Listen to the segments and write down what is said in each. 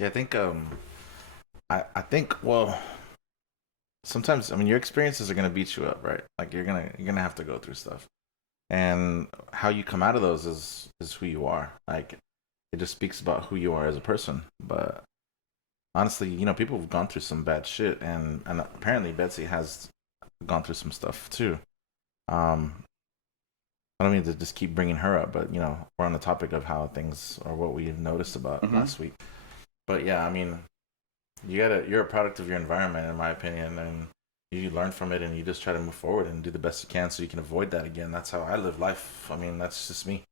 Yeah, I think I think well sometimes I mean your experiences are gonna beat you up, right? Like you're gonna have to go through stuff. And how you come out of those is who you are. Like it just speaks about who you are as a person. But honestly, people have gone through some bad shit, and apparently Betsy has gone through some stuff too. Um, I don't mean to just keep bringing her up, but we're on the topic of how things or what we've noticed about Mm-hmm. last week. But yeah, I mean, you're a product of your environment, in my opinion, and you learn from it, and you just try to move forward and do the best you can so you can avoid that again. That's how I live life. I mean, that's just me.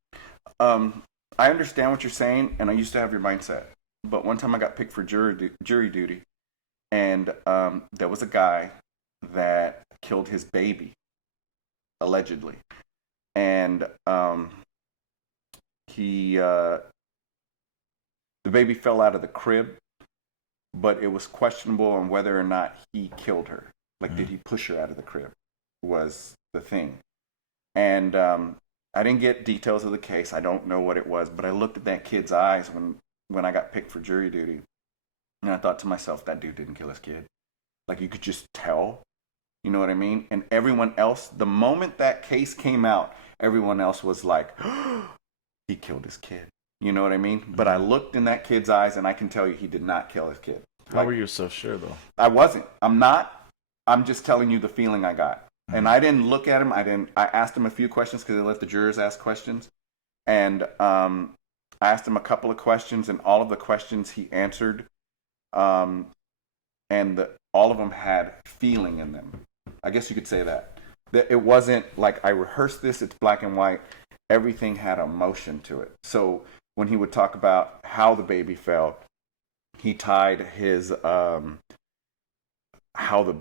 Um, I understand what you're saying, and I used to have your mindset. But one time I got picked for jury duty, and there was a guy that killed his baby allegedly, and he the baby fell out of the crib, but it was questionable on whether or not he killed her. Like, did Mm-hmm. he push her out of the crib? Was the thing. And I didn't get details of the case. I don't know what it was, but I looked at that kid's eyes when I got picked for jury duty, and I thought to myself, that dude didn't kill his kid. Like, you could just tell. You know what I mean? And everyone else, the moment that case came out, everyone else was like, he killed his kid. You know what I mean? But I Mm-hmm. looked in that kid's eyes, and I can tell you he did not kill his kid. How Like, were you so sure though? I wasn't. I'm not. I'm just telling you the feeling I got. And Mm-hmm. I didn't look at him. I asked him a few questions because I let the jurors ask questions. And I asked him a couple of questions, and all of the questions he answered, um, all of them had feeling in them. I guess you could say that. That it wasn't like I rehearsed this. It's black and white. Everything had emotion to it. So when he would talk about how the baby felt, he tied his how the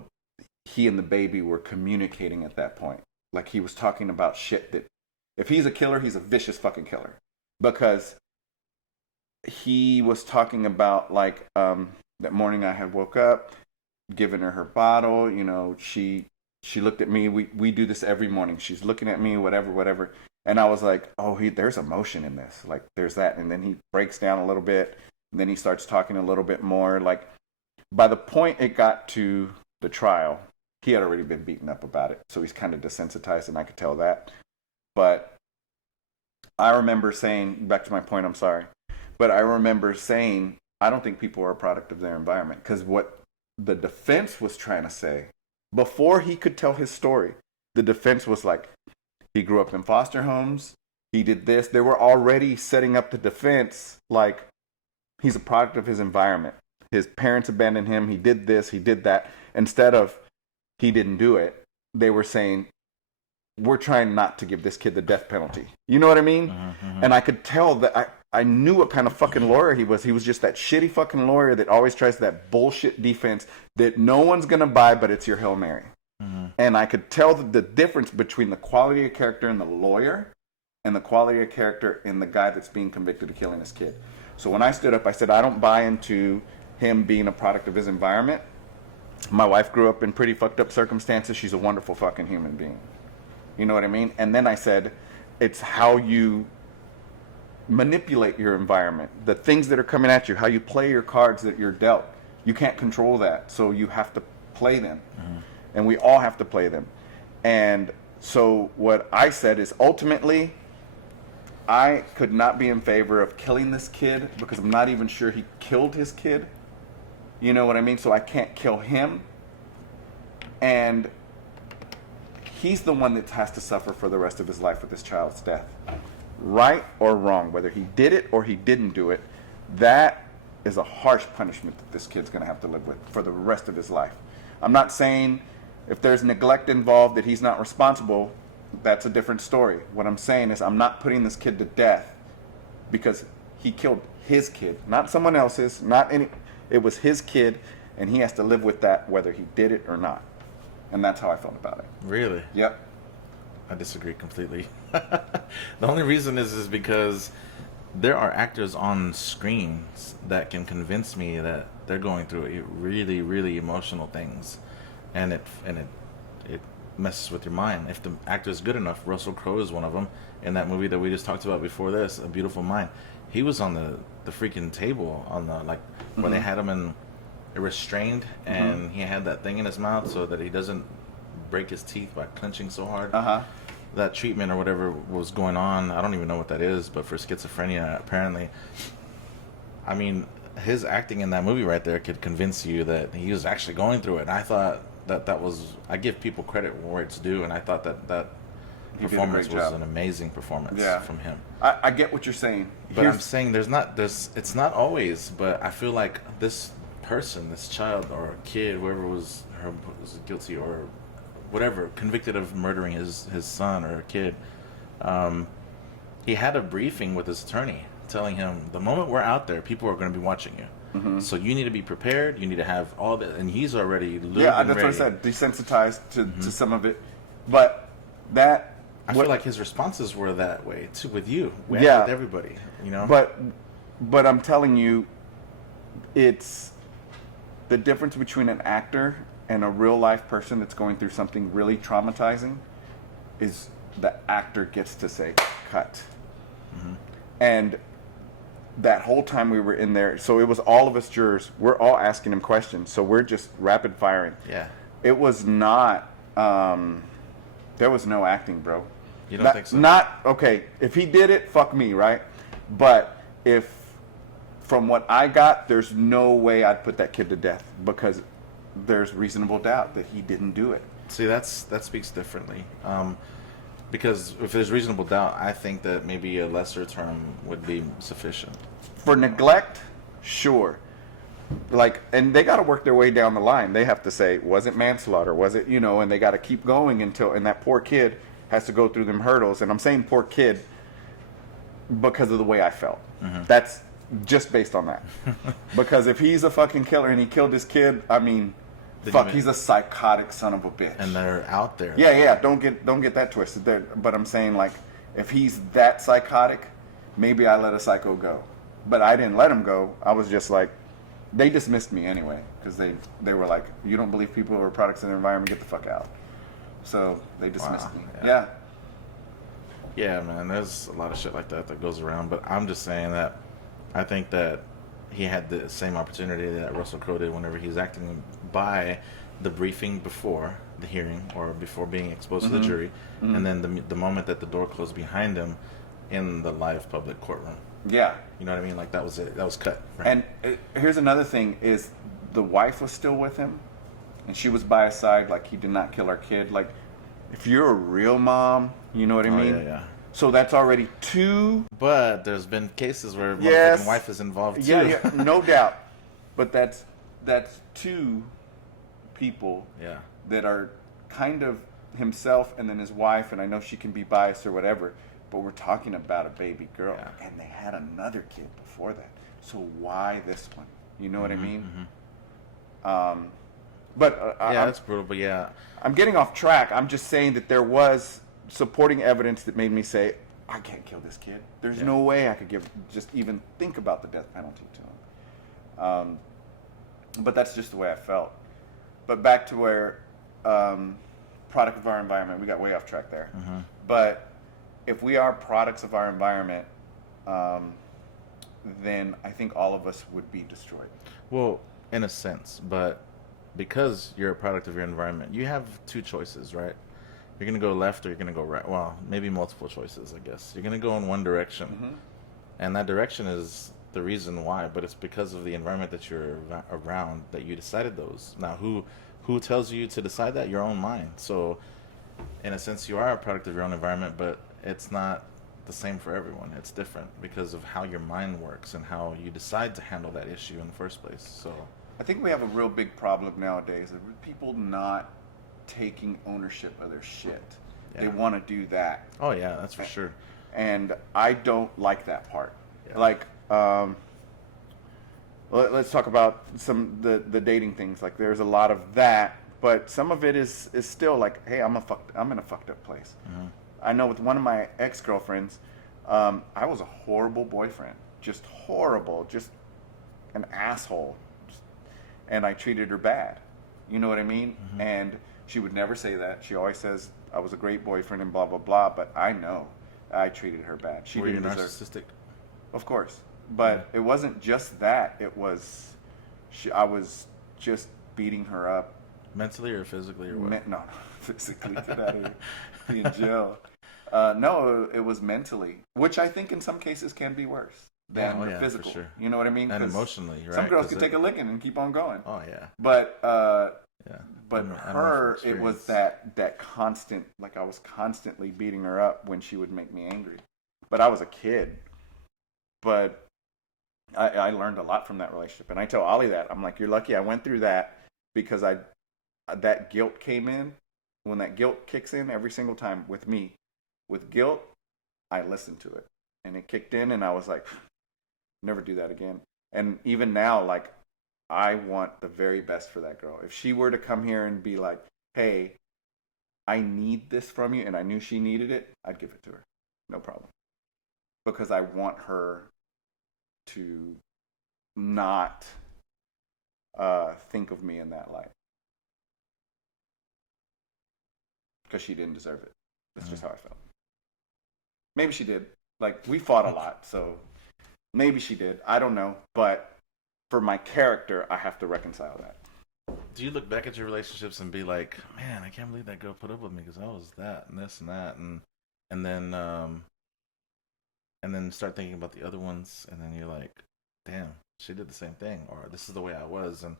he and the baby were communicating at that point. Like he was talking about shit that if he's a killer, he's a vicious fucking killer. Because he was talking about like that morning I had woke up, given her bottle, she looked at me. We do this every morning. She's looking at me, whatever, whatever. And I was like, oh, there's emotion in this. Like there's that. And then he breaks down a little bit. And then he starts talking a little bit more. Like by the point it got to the trial, he had already been beaten up about it. So he's kind of desensitized, and I could tell that. But I remember saying, back to my point, I'm sorry, but I remember saying, I don't think people are a product of their environment. Because what the defense was trying to say, before he could tell his story, the defense was like, he grew up in foster homes, he did this. They were already setting up the defense like he's a product of his environment. His parents abandoned him, he did this, he did that. Instead of he didn't do it, they were saying, we're trying not to give this kid the death penalty. You know what I mean? Mm-hmm. And I could tell that I knew what kind of fucking lawyer he was. He was just that shitty fucking lawyer that always tries that bullshit defense that no one's going to buy, but it's your Hail Mary. Mm-hmm. And I could tell the difference between the quality of character in the lawyer and the quality of character in the guy that's being convicted of killing his kid. So when I stood up, I said, I don't buy into him being a product of his environment. My wife grew up in pretty fucked up circumstances. She's a wonderful fucking human being. You know what I mean? And then I said, it's how you manipulate your environment, the things that are coming at you, how you play your cards that you're dealt. You can't control that, so you have to play them. Mm-hmm. And we all have to play them. And so what I said is ultimately, I could not be in favor of killing this kid because I'm not even sure he killed his kid. You know what I mean? So I can't kill him. And he's the one that has to suffer for the rest of his life with this child's death. Right or wrong, whether he did it or he didn't do it, that is a harsh punishment that this kid's going to have to live with for the rest of his life. I'm not saying if there's neglect involved that he's not responsible. That's a different story. What I'm saying is I'm not putting this kid to death because he killed his kid, not someone else's, not any. It was his kid, and he has to live with that whether he did it or not. And that's how I felt about it. Really? Yep. I disagree completely. The only reason is because there are actors on screens that can convince me that they're going through really, really emotional things, and it messes with your mind. If the actor is good enough, Russell Crowe is one of them. In that movie that we just talked about before this, A Beautiful Mind, he was on the freaking table on the like where they had him in restrained, and he had that thing in his mouth so that he doesn't break his teeth by clenching so hard. That treatment or whatever was going on, I don't even know what that is, but for schizophrenia, apparently. I mean, his acting in that movie right there could convince you that he was actually going through it. And I thought that was, I give people credit where it's due, and I thought that performance was an amazing performance from him. I get what you're saying. But I'm saying it's not always, but I feel like this person, this child or kid, whoever was guilty or whatever, convicted of murdering his son or kid, he had a briefing with his attorney telling him, the moment we're out there, people are going to be watching you. So you need to be prepared. You need to have all that. And he's already that's what I said. Desensitized to some of it. But that... I feel like his responses were that way, too, with you. With everybody, you know? But I'm telling you, it's the difference between an actor and a real-life person that's going through something really traumatizing is the actor gets to say, cut. And that whole time we were in there, so it was all of us jurors, we're all asking him questions, so we're just rapid firing. Yeah. It was not, there was no acting, bro. You don't think so? Okay, if he did it, fuck me, right? But if, from what I got, there's no way I'd put that kid to death because there's reasonable doubt that he didn't do it. See, that speaks differently. Because if there's reasonable doubt, I think that maybe a lesser term would be sufficient. For neglect, sure. Like, and they got to work their way down the line. They have to say, was it manslaughter? Was it, and they got to keep going until, and that poor kid has to go through them hurdles. And I'm saying poor kid because of the way I felt. That's just based on that. Because if he's a fucking killer and he killed his kid, I mean, he's a psychotic son of a bitch. And they're out there. Yeah. Don't get that twisted. But I'm saying, like, if he's that psychotic, maybe I let a psycho go. But I didn't let him go. I was just like, they dismissed me anyway because they were like, you don't believe people are products of their environment, get the fuck out. So they dismissed me. Yeah, man, there's a lot of shit like that goes around. But I'm just saying that I think that he had the same opportunity that Russell Crowe did whenever he's acting by the briefing before the hearing or before being exposed to the jury, and then the moment that the door closed behind him in the live public courtroom. Yeah. You know what I mean? Like, that was it. That was cut. Right? And here's another thing is the wife was still with him, and she was by his side, like, he did not kill our kid. Like, if you're a real mom, you know what I mean? Yeah. So that's already two. But there's been cases where my wife is involved too. Yeah, no doubt. But that's two people that are kind of himself and then his wife, and I know she can be biased or whatever, but we're talking about a baby girl, and they had another kid before that. So why this one? You know what I mean? But that's brutal. But I'm getting off track. I'm just saying that there was supporting evidence that made me say, I can't kill this kid. There's no way I could just even think about the death penalty to him. But that's just the way I felt. But back to where product of our environment, we got way off track there. But if we are products of our environment, then I think all of us would be destroyed. Well, in a sense, but because you're a product of your environment, you have two choices, right? You're going to go left or you're going to go right. Well, maybe multiple choices, I guess. You're going to go in one direction. And that direction is the reason why, but it's because of the environment that you're around that you decided those. Now, who tells you to decide that? Your own mind. So, in a sense, you are a product of your own environment, but it's not the same for everyone. It's different because of how your mind works and how you decide to handle that issue in the first place. So, I think we have a real big problem nowadays of people not taking ownership of their shit. They want to do that. Oh yeah, that's for sure. And I don't like that part. Like, let's talk about some the dating things. Like, there's a lot of that, but some of it is still like, hey, I'm in a fucked up place. I know with one of my ex-girlfriends, I was a horrible boyfriend, just horrible, just an asshole, and I treated her bad. You know what I mean? And She would never say that. She always says I was a great boyfriend and blah blah blah. But I know I treated her bad. She Were you didn't deserve. narcissistic? Of course, but it wasn't just that. It was, I was just beating her up. Mentally or physically or what? No, physically. Get out of here. Be in jail. No, it was mentally, which I think in some cases can be worse than yeah, physical. for sure. You know what I mean? And 'Cause emotionally, right? some girls 'Cause could take a licking and keep on going. Oh yeah. But Yeah. but I know from her, it was experience. that constant, like I was constantly beating her up when she would make me angry. But I was a kid. But I learned a lot from that relationship, and I tell Ollie that I'm like, you're lucky I went through that because that guilt came in. When that guilt kicks in every single time with me, with guilt, I listened to it, and it kicked in, and I was like, never do that again. And even now, like, I want the very best for that girl. If she were to come here and be like, hey, I need this from you, and I knew she needed it, I'd give it to her, no problem, because I want her to not think of me in that light, because she didn't deserve it. That's just how I felt. Maybe she did. Like, we fought a lot, so maybe she did. I don't know. But for my character, I have to reconcile that. Do you look back at your relationships and be like, man, I can't believe that girl put up with me because I was that and this and that, and then start thinking about the other ones, and then you're like, damn, she did the same thing, or this is the way I was, and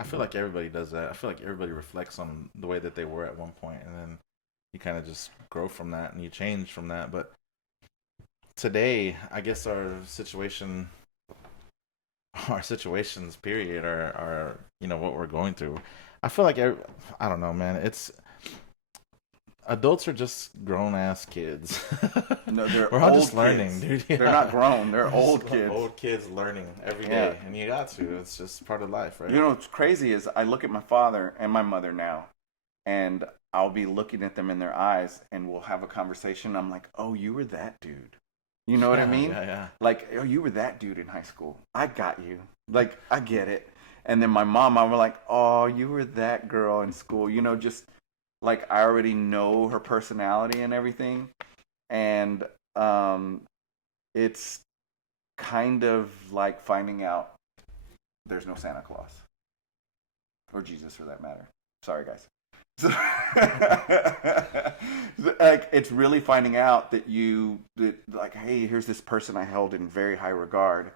I feel like everybody does that. I feel like everybody reflects on the way that they were at one point, and then you kind of just grow from that and you change from that. But today, I guess our situations period are what we're going through. I feel like I don't know, man. It's adults are just grown ass kids. No, they're we're all old just learning, kids. dude. Yeah. They're not grown. They're old kids. Old kids learning every day, and you got to. It's just part of life, right? You know what's crazy is I look at my father and my mother now, and I'll be looking at them in their eyes, and we'll have a conversation. I'm like, oh, you were that dude. You know what I mean? Yeah. Like, oh, you were that dude in high school. I got you. Like, I get it. And then my mom, I'm like, oh, you were that girl in school. You know, just like I already know her personality and everything. And it's kind of like finding out there's no Santa Claus. Or Jesus, for that matter. Sorry, guys. Like, it's really finding out that like, hey, here's this person I held in very high regard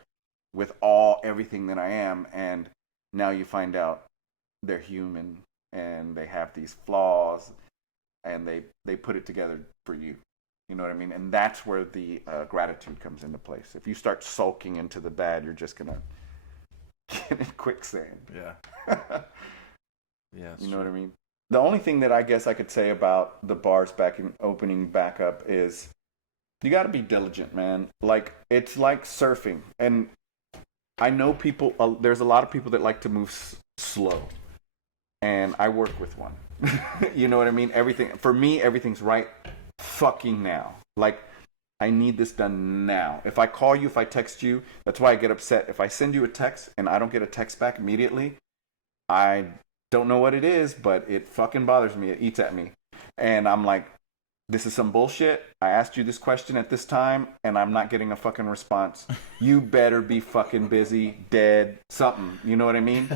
with everything that I am, and now you find out they're human and they have these flaws, and they put it together for you. You know what I mean? And that's where the gratitude comes into place. If you start sulking into the bad, you're just gonna get in quicksand. Yeah. Yeah. You know what I mean? The only thing that I guess I could say about the bars opening back up is you got to be diligent, man. Like, it's like surfing. And I know people, there's a lot of people that like to move slow. And I work with one. You know what I mean? For me, everything's right fucking now. Like, I need this done now. If I call you, if I text you, that's why I get upset. If I send you a text and I don't get a text back immediately, I don't know what it is, but it fucking bothers me. It eats at me. And I'm like, this is some bullshit. I asked you this question at this time, and I'm not getting a fucking response. You better be fucking busy, dead, something. You know what I mean?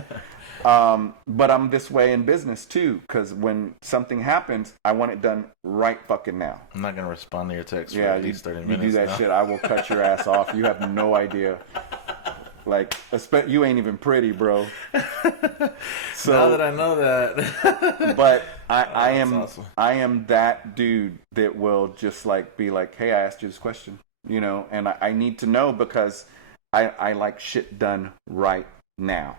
But I'm this way in business, too, because when something happens, I want it done right fucking now. I'm not going to respond to your text for at least 30 minutes. You do that shit, I will cut your ass off. You have no idea. Like, you ain't even pretty, bro. So, now that I know that. But I am awesome. I am that dude that will just like be like, hey, I asked you this question, you know, and I need to know because I like shit done right now.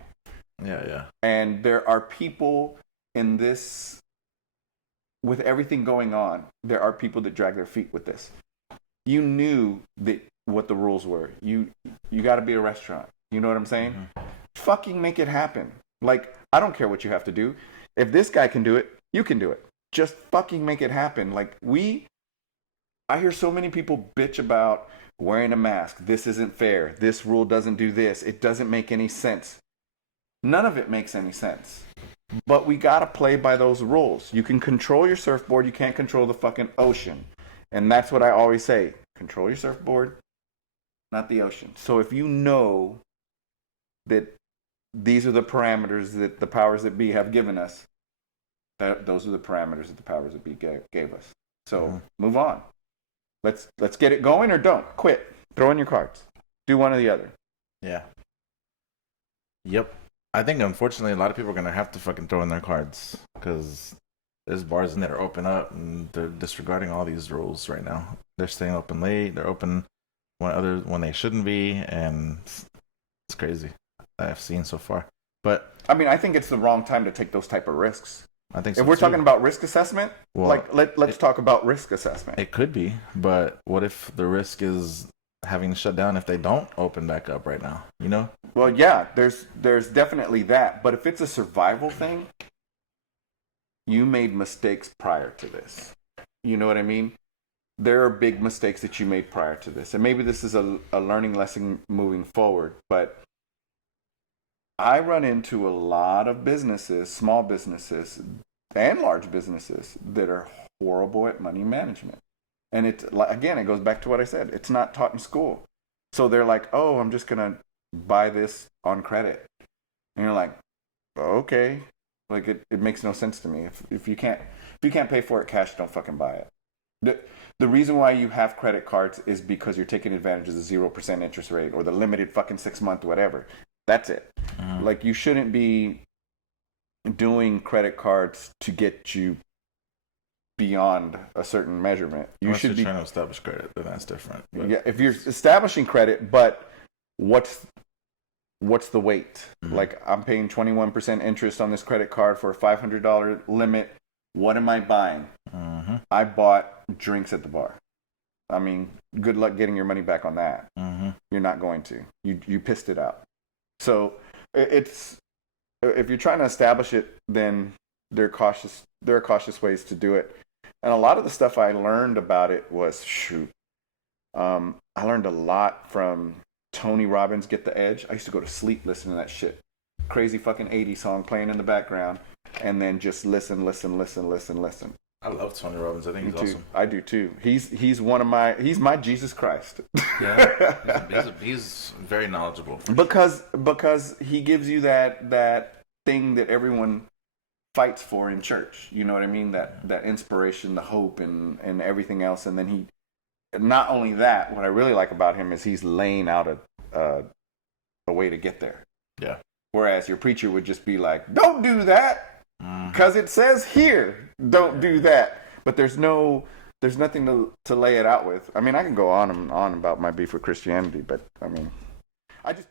Yeah. And there are people in this, with everything going on, there are people that drag their feet with this. You knew that what the rules were. You got to be a restaurant. You know what I'm saying? Mm-hmm. Fucking make it happen. Like, I don't care what you have to do. If this guy can do it, you can do it. Just fucking make it happen. Like, I hear so many people bitch about wearing a mask. This isn't fair. This rule doesn't do this. It doesn't make any sense. None of it makes any sense. But we gotta play by those rules. You can control your surfboard, you can't control the fucking ocean. And that's what I always say. Control your surfboard, not the ocean. So if you know that these are the parameters that the powers that be have given us, those are the parameters that the powers that be gave us. So move on. Let's get it going or don't. Quit. Throw in your cards. Do one or the other. Yeah. Yep. I think unfortunately a lot of people are gonna have to fucking throw in their cards because there's bars in there that are open up and they're disregarding all these rules right now. They're staying open late. They're open when they shouldn't be, and it's crazy. I've seen so far. But I mean, I think it's the wrong time to take those type of risks. I think so if we're too. talking about risk assessment, Well, let's talk about risk assessment. It could be, but what if the risk is having to shut down if they don't open back up right now? You know? Well, yeah, there's definitely that. But if it's a survival thing, you made mistakes prior to this. You know what I mean? There are big mistakes that you made prior to this. And maybe this is a learning lesson moving forward. But I run into a lot of businesses, small businesses and large businesses, that are horrible at money management. And it goes back to what I said. It's not taught in school. So they're like, oh, I'm just going to buy this on credit. And you're like, okay. Like, it makes no sense to me. If you can't pay for it cash, don't fucking buy it. The reason why you have credit cards is because you're taking advantage of the 0% interest rate or the limited fucking 6-month whatever. That's it. Like, you shouldn't be doing credit cards to get you beyond a certain measurement. You Unless should be trying to establish credit, then that's different. But yeah, if you're establishing credit, but what's the weight? Like, I'm paying 21% interest on this credit card for a $500 limit. What am I buying? I bought drinks at the bar. I mean, good luck getting your money back on that. You're not going to. You pissed it out. So it's, if you're trying to establish it, then there are cautious ways to do it. And a lot of the stuff I learned about it was, I learned a lot from Tony Robbins' Get the Edge. I used to go to sleep listening to that shit. Crazy fucking 80s song playing in the background, and then just listen. I love Tony Robbins. I think he's awesome. I do too. He's my Jesus Christ. Yeah, he's very knowledgeable. Because he gives you that thing that everyone fights for in church. You know what I mean? That inspiration, the hope, and everything else. And then not only that, what I really like about him is he's laying out a way to get there. Yeah. Whereas your preacher would just be like, don't do that because it says here, don't do that. But there's nothing to lay it out with. I mean, I can go on and on about my beef with Christianity, but I mean, I just